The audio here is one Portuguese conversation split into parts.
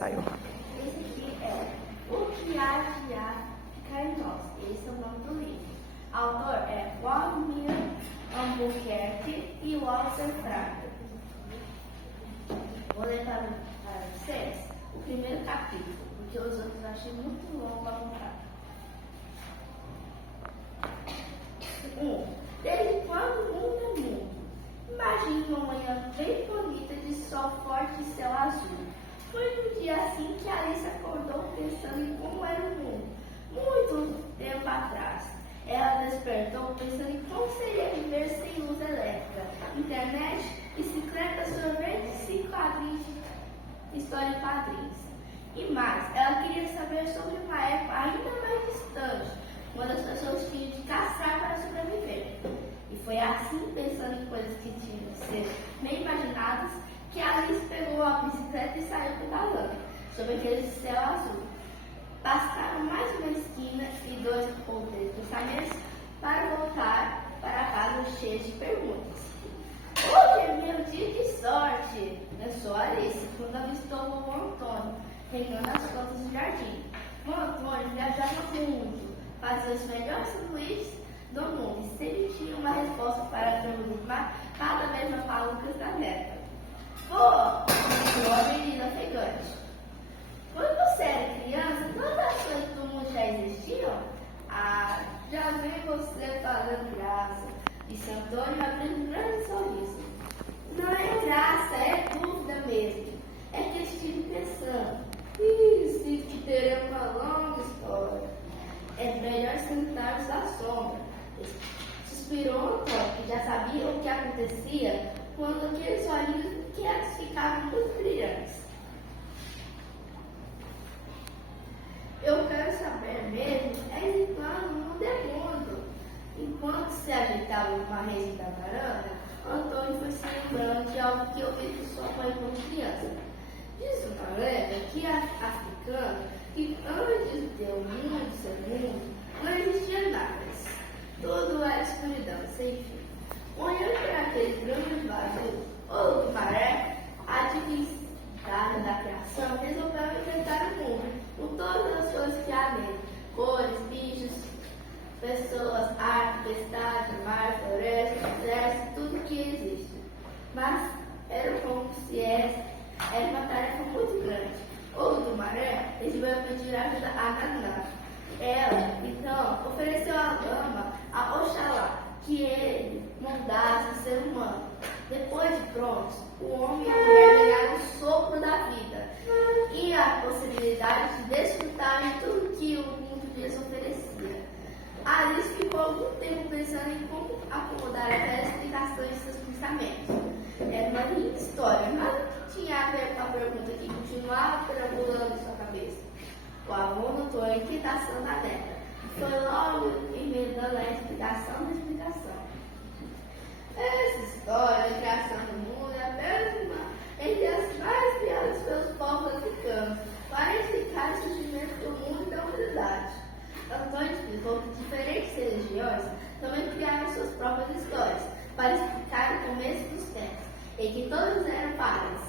saiu rápido. Esse aqui é O que há de ficar em nós. Esse é o nome do livro. O autor é Walter Albuquerque e Walter Fraga. Vou ler para vocês o primeiro capítulo, porque os outros eu achei muito longo para contar. 1. Desde quando o mundo é mundo? Imagine uma manhã bem bonita de sol forte e céu azul. Foi num dia assim que Alice acordou pensando em como era o mundo. Muito tempo atrás. Ela despertou pensando em como seria viver sem luz elétrica, internet, bicicleta, sorvete e quadrinhos, história em quadrinhos. E mais, ela queria saber sobre uma época ainda mais distante, quando as pessoas tinham de caçar para sobreviver. E foi assim, pensando em coisas que tinham de ser bem imaginadas, que Alice pegou a bicicleta e saiu pedalando sobre aquele céu azul. Passaram mais uma esquina e 2 ou 3 pensamentos para voltar para casa cheios de perguntas. Hoje é meu dia de sorte, pensou Alice, quando avistou o vovô Antônio, regando as plantas do jardim. O Antônio viajava muito, fazia os melhores sanduíches do mundo e sempre tinha uma resposta para perguntas cada vez mais malucas da neta. Falou a menina ofegante. Quando você era criança, todas as coisas do mundo já existiam? Ah, já vem você fazendo graça, disse Antônio abrindo um grande sorriso. Não é graça, é dúvida mesmo. É que eu estive pensando. Sinto que teremos uma longa história. É melhor sentar-nos à sombra. Suspirou Antônio, que já sabia o que acontecia quando aqueles olhinhos inquietos ficavam muito brilhantes. Eu quero saber mesmo é de quando o mundo é mundo. Enquanto se ajeitava uma rede da varanda, Antônio foi se lembrando de algo que ouviu de sua mãe quando criança. Diz uma lenda que a africana, que antes de o mundo ser mundo, não existia nada. Tudo era escuridão, sem fim. Olhando para aquele grande vazio, ou maré, a divindade da criação resolveu inventar o mundo, com todas as coisas que há nele: cores, bichos, pessoas, arte, tempestade, mar, floresta, exército, tudo que existe. Mas era como se era uma tarefa muito grande. O do maré resolveu pedir ajuda a Naná. Ela, então, ofereceu a lama a Oxalá, que ele moldasse o ser humano. Depois de prontos, o homem e a mulher ganharam o sopro da vida e a possibilidade de desfrutar de tudo que o mundo lhes oferecia. Alice ficou algum tempo pensando em como acomodar aquela explicação em seus pensamentos. Era uma linda história, mas o que tinha a ver com a pergunta que continuava perambulando em sua cabeça? O avô notou a inquietação da neta e foi logo emendando a explicação da explicação. Essa história da criação do mundo é apenas uma entre as mais criadas pelos povos africanos para explicar o surgimento do mundo e da humanidade. Antônio explicou que diferentes religiões também criaram suas próprias histórias para explicar o começo dos tempos, em que todas eram pagas,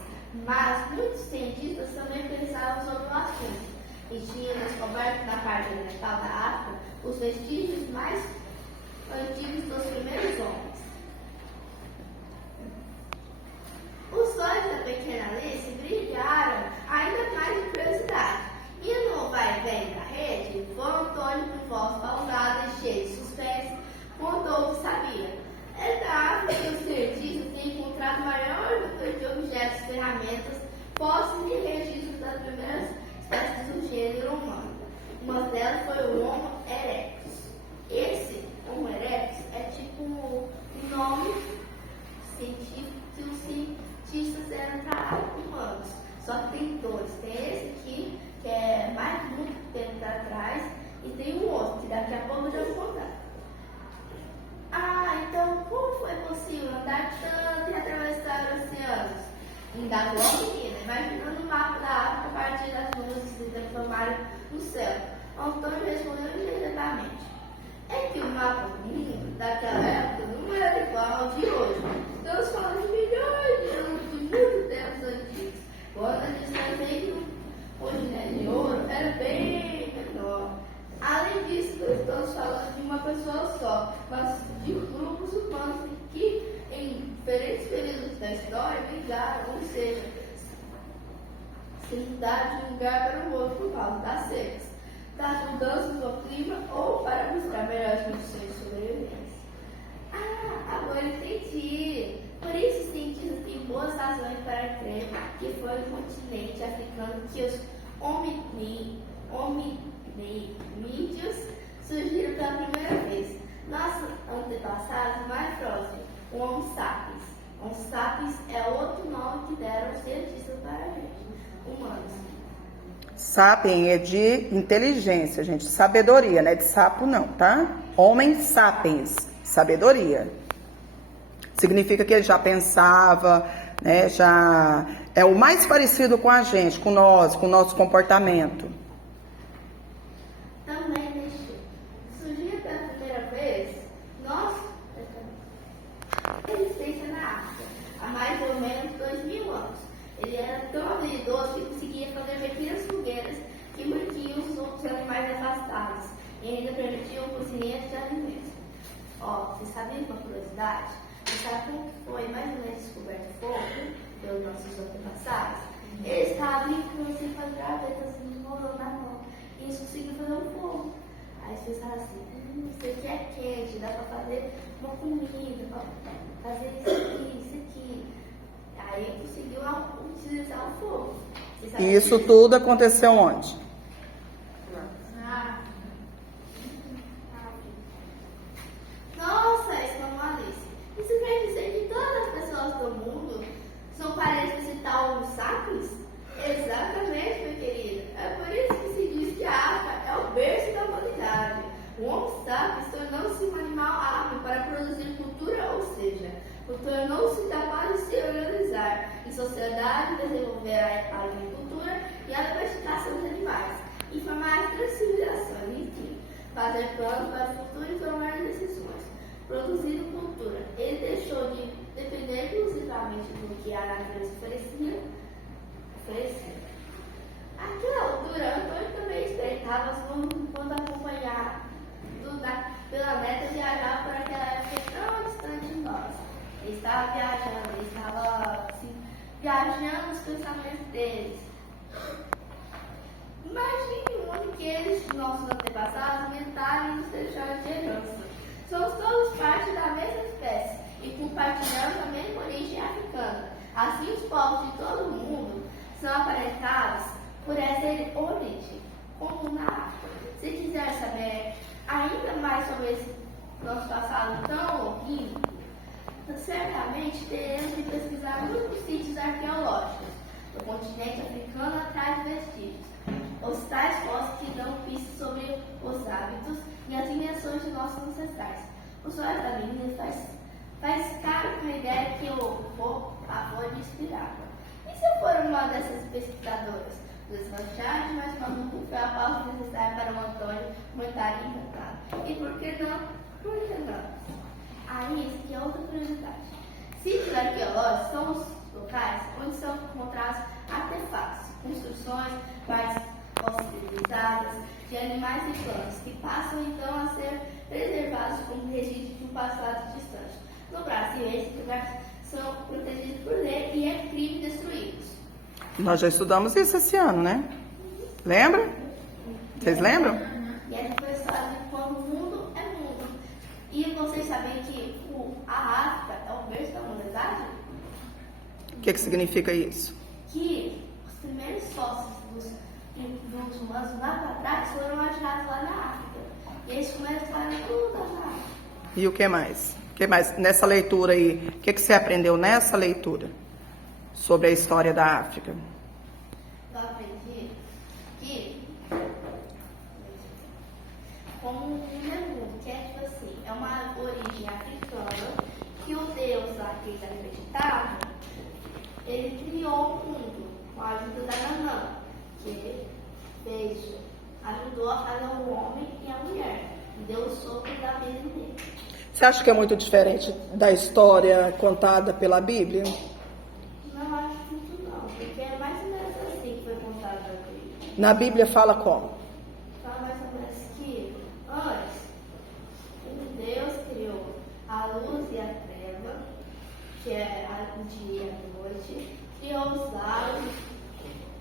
mas muitos cientistas também pensavam sobre o assunto e tinham descoberto na parte oriental da África os vestígios mais antigos dos primeiros homens. Os olhos da pequena Alice brilharam ainda mais de curiosidade. E no vai-vem da rede, foi Antônio com voz pausada e cheia de suspense, contou o que sabia. É da África que os cientistas têm encontrado o maior número de objetos e ferramentas fósseis e registros das primeiras espécies do gênero humano. Uma delas foi o Homo erectus. Esse Homo erectus é tipo um nome científico que os cientistas deram para humanos. Só que tem 2. Tem esse aqui, que é mais muito tempo atrás, e tem um outro, que daqui a pouco eu já vou contar. Ah, então como foi possível andar tanto e atravessar oceanos? Indagou a menina, imaginando o mapa da África a partir das luzes que se transformaram no céu. Antônio respondeu imediatamente. É que o mapa do mundo daquela época não era igual ao de hoje. Estamos falando de milhões de anos, de muito tempos antigos, quando a distância pessoa só, mas de grupos humanos que em diferentes períodos da história migraram, ou seja, se mudar de um lugar para o outro por causa das secas, das mudanças do clima ou para buscar melhores condições de sobrevivência. Ah, agora entendi. Por isso os cientistas têm boas razões para crer que foi no continente africano que os hominídeos surgiram pela primeira vez. Nossos antepassados mais próximos, o Homo sapiens. Homo sapiens é outro nome que deram os cientistas para a gente, humanos. Sapien é de inteligência, gente, sabedoria, não é de sapo não, tá? Homem sapiens, sabedoria. Significa que ele já pensava, né, já é o mais parecido com a gente, com nós, com o nosso comportamento. Também deixou. Surgiu pela primeira vez nossa existência na África, há mais ou menos 2000 anos. Ele era tão habilidoso que conseguia fazer pequenas fogueiras que mantinham os outros animais afastados e ainda permitiam o cozimento de alimentos. Ó, você sabia uma curiosidade? Você sabe como foi mais ou menos descoberto o fogo pelos nossos antepassados? Eles estavam assim, fazer gravetas enrolando na mão e eles conseguiram fazer um fogo. Aí eles pensaram assim, isso aqui é quente, dá para fazer uma comida, para fazer isso aqui. Aí conseguiu utilizar o fogo. E isso tudo aconteceu onde? Nossa, Alice. Isso quer dizer que todas as pessoas do mundo são parentes desse tal Homo sapiens? Exatamente, meu querido. É por isso que se diz que a África é o berço da humanidade. O Homo sapiens tornou-se um animal hábil para produzir cultura, ou seja, tornou-se capaz de se organizar em sociedade, desenvolver a agricultura e a domesticação dos animais, e formar as três civilizações, enfim, fazer planos para o futuro e tomar decisões, produzindo cultura. Ele deixou de depender exclusivamente do que a natureza oferecia. Àquela altura, Antônio também espreitava as mãos enquanto acompanhado pela neta viajava por aquela época tão distante de nós. Ele estava viajando os pensamentos deles. Imagine onde que eles, nossos antepassados, inventaram e nos deixaram de herança. Somos todos parte da mesma espécie e compartilhamos a mesma origem africana. Assim, os povos de todo o mundo são aparentados por essa origem, como na África. Se quiser saber ainda mais sobre esse nosso passado tão longínquo, certamente teremos de pesquisar muitos sítios arqueológicos do continente africano atrás de vestígios. Os tais fósseis que dão pistas sobre os hábitos e as dimensões de nossos ancestrais. O sonho da menina faz caro com a ideia que o avô lhe inspirava. E se eu for uma dessas pesquisadoras? Desmanchar, mas quando foi a pausa necessária para o Antônio comentar e inventar. E por que não? Por que não? Aí, isso aqui é outra curiosidade. Sítios arqueológicos são os locais onde são encontrados artefatos, construções, partes fossilizadas de animais e plantas, que passam então a ser preservados como registro de um passado distante. No Brasil, esses lugares são protegidos por lei e é crime destruí-los. Nós já estudamos isso esse ano, né? Lembra? Vocês lembram? E a gente foi estudar quando o mundo é mundo. E vocês sabem que a África é o berço da humanidade? O que significa isso? Que os primeiros fósseis dos humanos lá para trás foram achados lá na África. E eles começaram tudo na África. E o que mais? O que mais? Nessa leitura aí, o que você aprendeu nessa leitura sobre a história da África? Eu aprendi que, como um mundo, que é tipo assim, é uma origem africana, que o Deus lá que eles acreditavam, ele criou o mundo com a ajuda da Nanã, que ajudou a fazer o homem e a mulher, e deu o sopro da vida dele. Você acha que é muito diferente da história contada pela Bíblia? Não acho muito não, porque é mais ou menos assim que foi contado na Bíblia. Na Bíblia fala como? Fala mais ou menos que antes que é o dia e a noite, criou os lagos,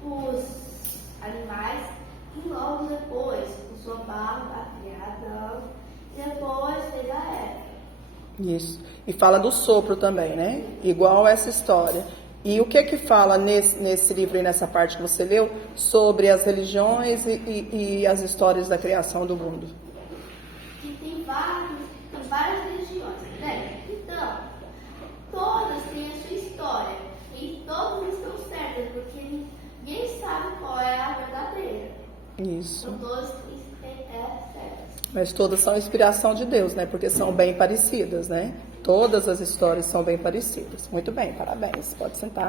os animais, e logo depois usou barro para criar Adão, e depois fez a Eva. Isso. E fala do sopro também, né? Igual essa história. E o que fala nesse livro e nessa parte que você leu sobre as religiões e as histórias da criação do mundo? Que tem várias religiões, né? Então, todas têm a sua história e todas estão certas, porque ninguém sabe qual é a verdadeira. Isso. Então, todas certas. Mas todas são inspiração de Deus, né? Porque são bem parecidas, né? Todas as histórias são bem parecidas. Muito bem, parabéns. Pode sentar.